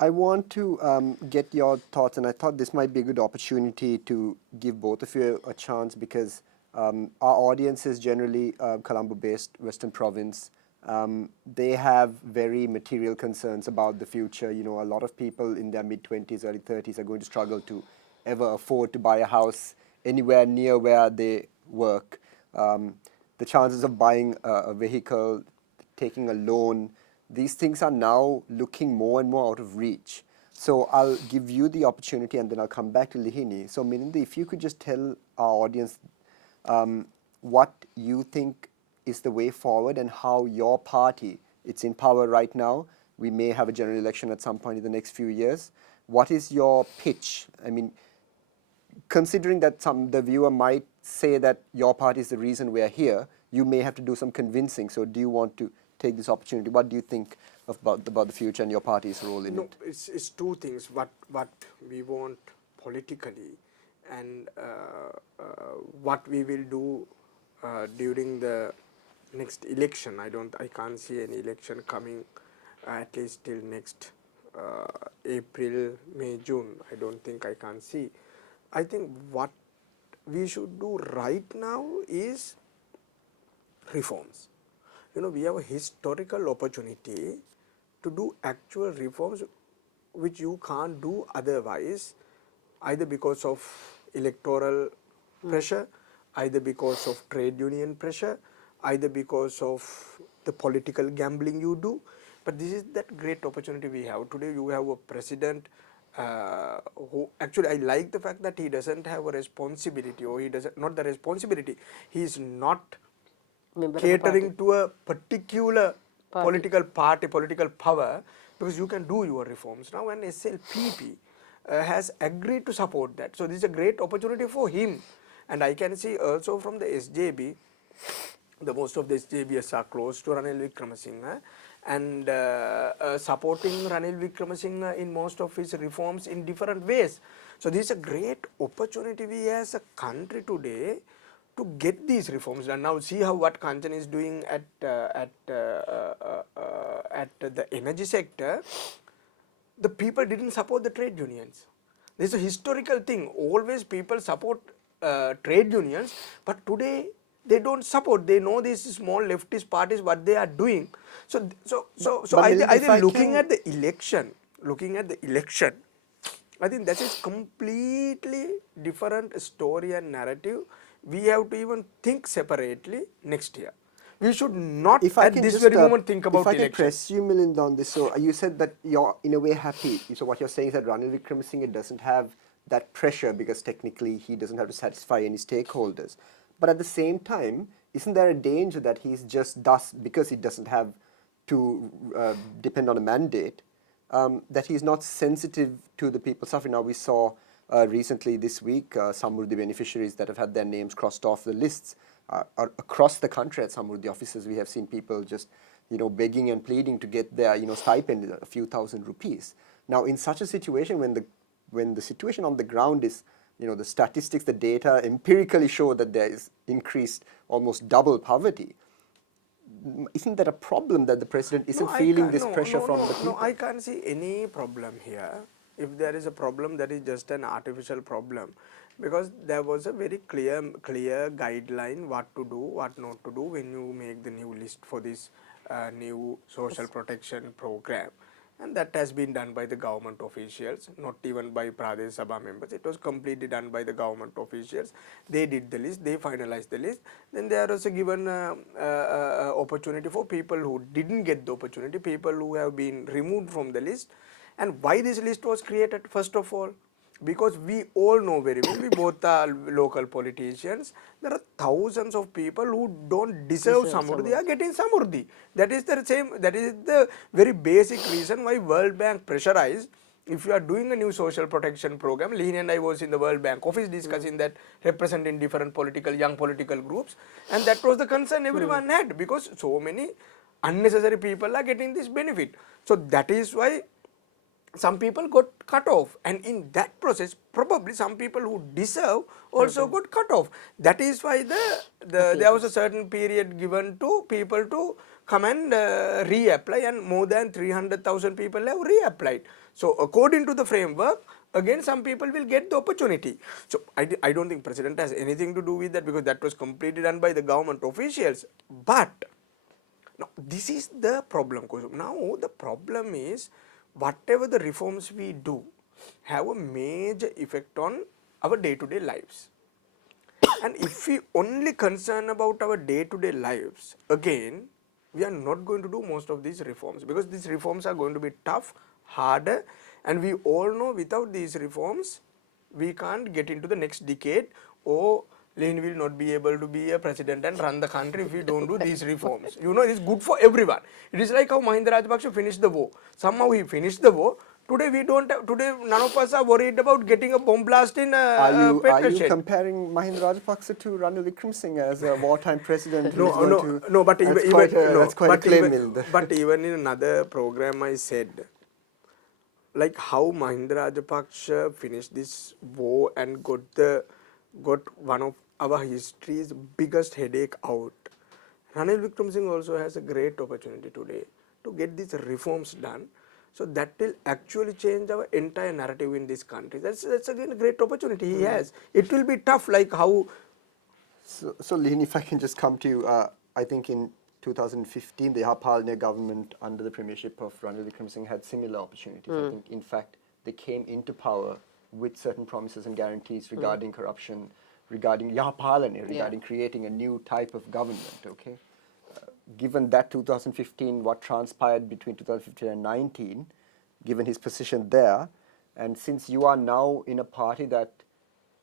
I want to get your thoughts, and I thought this might be a good opportunity to give both of you a chance because our audience is generally Colombo-based, Western Province. They have very material concerns about the future. You know, a lot of people in their mid-20s, early 30s are going to struggle to ever afford to buy a house anywhere near where they work. The chances of buying a vehicle, taking a loan, these things are now looking more and more out of reach. So I'll give you the opportunity and then I'll come back to Lihini. So Milinda, if you could just tell our audience what you think is the way forward and how your party, it's in power right now, we may have a general election at some point in the next few years. What is your pitch? I mean, considering that the viewer might say that your party is the reason we're here, you may have to do some convincing. So do you want to take this opportunity? What do you think about the future and your party's role in it? It's two things. What we want politically and what we will do during the next election. I can't see any election coming at least till next April, May, June. I don't think I can see. I think what we should do right now is reforms. You know, we have a historical opportunity to do actual reforms which you can't do otherwise, either because of electoral pressure, either because of trade union pressure, either because of the political gambling you do. But this is that great opportunity we have. Today you have a president who actually, I like the fact that he doesn't have a responsibility, or he doesn't, not the responsibility, he is not catering to a particular political party, political power, because you can do your reforms now, and SLPP has agreed to support that. So this is a great opportunity for him. And I can see also from the SJB, the most of the SJBs are close to Ranil Wickremesinghe and supporting Ranil Wickremesinghe in most of his reforms in different ways. So this is a great opportunity we as a country today to get these reforms done. Now see how what Kanchan is doing at the energy sector. The people didn't support the trade unions. This is a historical thing. Always people support trade unions, but today they don't support. They know these small leftist parties what they are doing. So I think looking at the election, I think that is completely different story and narrative. We have to even think separately next year. We should not at this very moment think about election. If I can press you, Milinda, on this. So you said that you're in a way happy. So what you're saying is that Ranil Wickremesinghe doesn't have that pressure because technically he doesn't have to satisfy any stakeholders. But at the same time, isn't there a danger that he's just because he doesn't have to depend on a mandate, that he's not sensitive to the people suffering? Now we saw recently this week Samruddhi beneficiaries that have had their names crossed off the lists across the country at Samruddhi offices. We have seen people just begging and pleading to get their stipend, a few thousand rupees. Now in such a situation, when the situation on the ground is the statistics, the data empirically show that there is increased almost double poverty. Isn't that a problem that the president isn't feeling this pressure from the people? No, I can't see any problem here. If there is a problem, that is just an artificial problem, because there was a very clear guideline what to do, what not to do when you make the new list for this new social protection program. And that has been done by the government officials, not even by Pradesh Sabha members. It was completely done by the government officials. They did the list, they finalized the list. Then there was a given opportunity for people who didn't get the opportunity, people who have been removed from the list. And why this list was created, first of all? Because we all know very well, we both are local politicians, there are thousands of people who don't deserve Samruddhi are getting Samruddhi. That is the very basic reason why World Bank pressurized. If you are doing a new social protection program, Lihini and I was in the World Bank office discussing that, representing different young political groups, and that was the concern everyone had, because so many unnecessary people are getting this benefit. So that is why some people got cut off, and in that process probably some people who deserve also got cut off. That is why there was a certain period given to people to come and reapply, and more than 300,000 people have reapplied. So according to the framework, again some people will get the opportunity. So I don't think president has anything to do with that, because that was completely done by the government officials. But now this is the problem. Now the problem is, whatever the reforms we do have a major effect on our day-to-day lives. And if we only concern about our day-to-day lives, again, we are not going to do most of these reforms, because these reforms are going to be tough, harder, and we all know without these reforms, we can't get into the next decade, or Lane will not be able to be a president and run the country if we don't do these reforms. You know, it's good for everyone. It is like how Mahinda Rajapaksa finished the war. Somehow he finished the war. Today we don't have, today none of us are worried about getting a bomb blast in a Are petrol you shed. comparing Mahinda Rajapaksa to Ranil Wickremesinghe as a wartime president who's No, going no, to... no, but that's even, quite a, no, that's quite a but claim, even, Milinda. but even in another program I said, like how Mahinda Rajapaksa finished this war and got one of our history's biggest headache out. Ranil Wickremesinghe also has a great opportunity today to get these reforms done. So that will actually change our entire narrative in this country. That's again a great opportunity he has. It will be tough, like how. So Lihini, if I can just come to you, I think in 2015, the Yapalne government under the premiership of Ranil Wickremesinghe had similar opportunities. I think, in fact, they came into power with certain promises and guarantees regarding corruption, regarding Yapalne, regarding creating a new type of government, okay? Given that 2015, what transpired between 2015 and 19, given his position there, and since you are now in a party that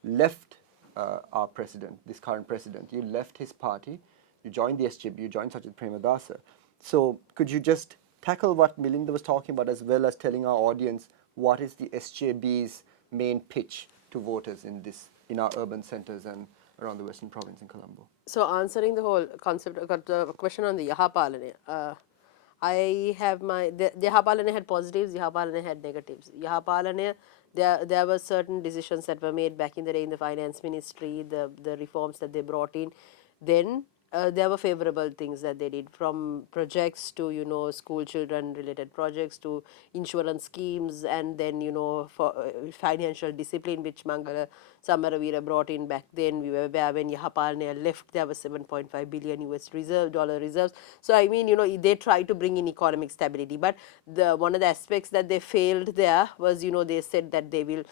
left our president, this current president, you left his party, you joined the SJB, you joined Sajid Premadasa. So could you just tackle what Milinda was talking about, as well as telling our audience what is the SJB's main pitch to voters in our urban centers and around the Western Province in Colombo? So answering the whole concept, got the question on the Yahapalane. I have the Yahapalane had positives, Yahapalane had negatives. Yahapalane, there were certain decisions that were made back in the day in the finance ministry, the reforms that they brought in. Then there were favorable things that they did, from projects to, you know, school children related projects to insurance schemes, and then, you know, for financial discipline, which Mangala Samaravira brought in back then. We were aware when Yahapalne left, there was 7.5 billion US dollar reserves. So I mean, you know, they tried to bring in economic stability, but one of the aspects that they failed there was, you know, they said that they will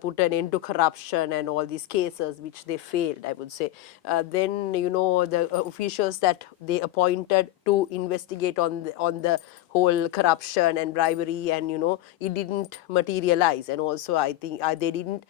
put an end to corruption and all these cases, which they failed, I would say. Then, you know, the officials that they appointed to investigate on the whole corruption and bribery, and, you know, it didn't materialize. And also, I think they didn't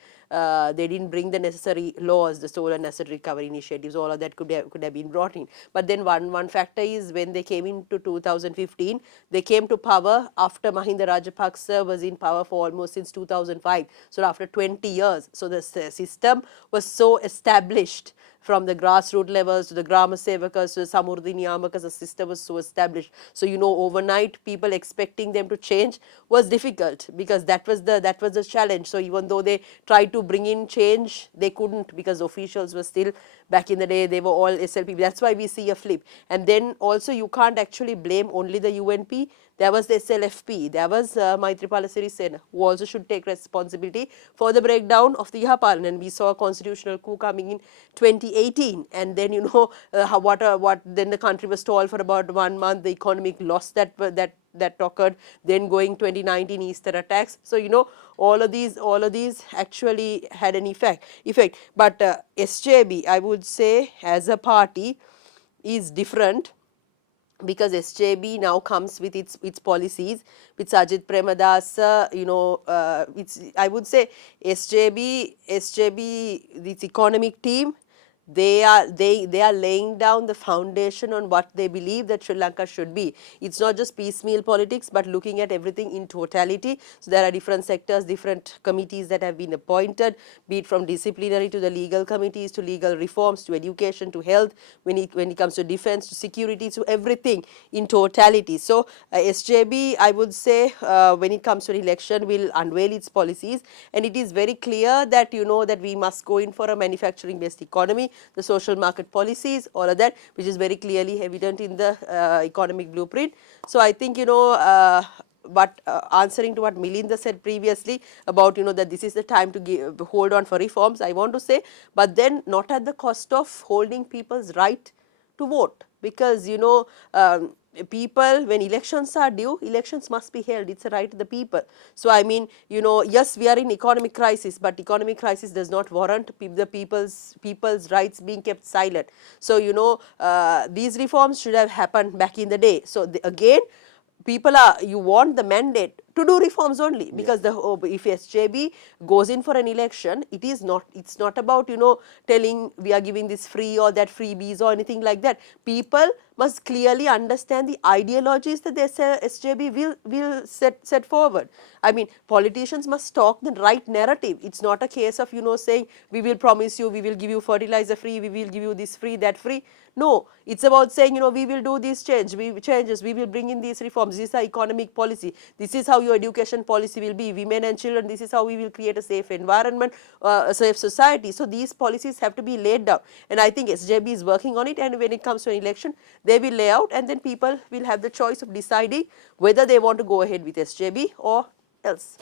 bring the necessary laws, the stolen asset recovery initiatives, all of that could have been brought in. But then one factor is, when they came into 2015, they came to power after Mahinda Rajapaksa was in power for almost since 2005. So after 20 years, so the system was so established, from the grassroots levels to the Grama Sevakas to the Samurdhi Niyamakas, the system was so established. So, you know, overnight people expecting them to change was difficult, because that was the challenge. So even though they tried to bring in change, they couldn't, because officials were still, back in the day, they were all SLP. That's why we see a flip. And then also, you can't actually blame only the UNP. There was the SLFP, there was Maithripala Sirisena, who also should take responsibility for the breakdown of the Yahapalan. And we saw a constitutional coup coming in 2018, and then, you know, then the country was stalled for about 1 month. The economic loss that occurred, then going 2019 Easter attacks. So, you know, all of these actually had an effect. But SJB, I would say, as a party, is different, because SJB now comes with its policies. With Sajid Premadasa, you know, I would say SJB, this economic team, they are laying down the foundation on what they believe that Sri Lanka should be. It's not just piecemeal politics, but looking at everything in totality. So there are different sectors, different committees that have been appointed, be it from disciplinary to the legal committees, to legal reforms, to education, to health, when it comes to defense, to security, to everything in totality. So SJB, I would say, when it comes to election, will unveil its policies, and it is very clear that, you know, that we must go in for a manufacturing based economy, the social market policies, all of that, which is very clearly evident in the economic blueprint. So I think, you know, but answering to what Milinda said previously about, that this is the time to hold on for reforms, I want to say, but then not at the cost of holding people's right to vote, because people, when elections are due, elections must be held. It's a right of the people. So I mean, yes, we are in economic crisis, but economic crisis does not warrant the people's rights being kept silent. So these reforms should have happened back in the day. So again, you want the mandate to do reforms only, because if SJB goes in for an election, it's not about telling we are giving this free or that freebies or anything like that. People must clearly understand the ideologies that the SJB will set forward. I mean, politicians must talk the right narrative. It's not a case of saying we will promise you, we will give you fertilizer free, we will give you this free, that free. No, it's about saying, we will do these changes, we will bring in these reforms, this is our economic policy, this is how your education policy will be, women and children, this is how we will create a safe environment, a safe society. So these policies have to be laid down, and I think SJB is working on it, and when it comes to an election, they will lay out, and then people will have the choice of deciding whether they want to go ahead with SJB or else.